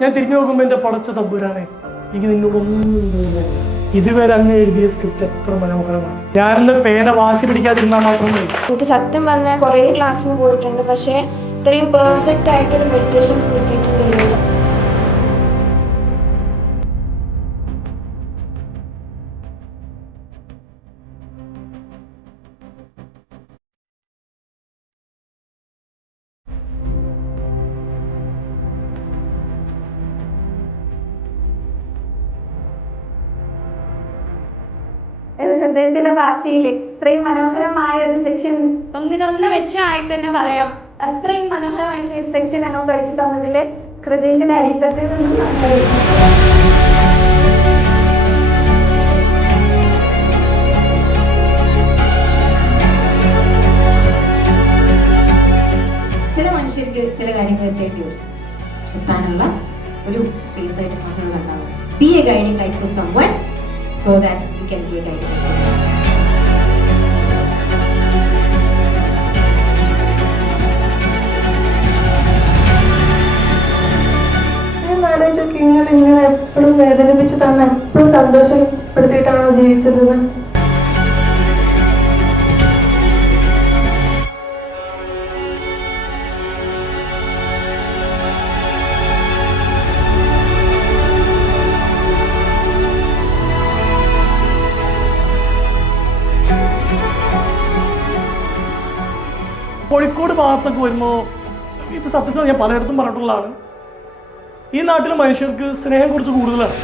ഞാൻ തിരിഞ്ഞു നോക്കുമ്പോൾ എൻ്റെ പടച്ച തമ്പുരാനെ, എനിക്ക് നിന്നോടൊന്നും ഇതുവരെ അങ്ങ് എഴുതിയ സ്ക്രിപ്റ്റ് എത്ര മനോഹരമാണ്. ഞാനെന്റെ പേന വാശി പിടിക്കാതിരുന്നാൽ മാത്രമേ. എനിക്ക് സത്യം പറഞ്ഞാൽ കുറേ ക്ലാസ്സിന് പോയിട്ടുണ്ട്, പക്ഷേ ഇത്രയും പെർഫെക്റ്റ് ആയിട്ടൊരു മെഡിറ്റേഷൻ കിട്ടിയിട്ടില്ല. ഹൃദയത്തിന്റെ ഭാഷയിൽ ഇത്രയും മനോഹരമായ ഒരു സെക്ഷൻ ഒന്നിനൊന്ന് വെച്ചായിട്ട് തന്നെ പറയാം. അത്രയും മനോഹരമായിട്ട് ഒരു സെക്ഷൻ ഞങ്ങൾ പഠിച്ചു തന്നതിൽ ഹൃദയത്തിന്റെ അടിത്തട്ടിൽ നിന്ന് ചില മനുഷ്യർക്ക് ചില കാര്യങ്ങൾ എത്തേണ്ടി വരും. എത്താനുള്ള ഒരു സ്പേസ് ആയിട്ട് മാത്രമേ കണ്ടാവും. Be a guiding light for someone so that you can be a guiding light. നിങ്ങൾ എപ്പോഴും വേദനിപ്പിച്ച് തന്നെ എപ്പോഴും സന്തോഷപ്പെടുത്തിയിട്ടാണോ ജീവിച്ചത്? കോഴിക്കോട് ഭാഗത്തൊക്കെ വരുമ്പോൾ ഇത് സത്യസന്ധം ഞാൻ പലയിടത്തും പറഞ്ഞിട്ടുള്ളതാണ്, ഈ നാട്ടിലെ മനുഷ്യർക്ക് സ്നേഹം കുറച്ച് കൂടുതലാണ്.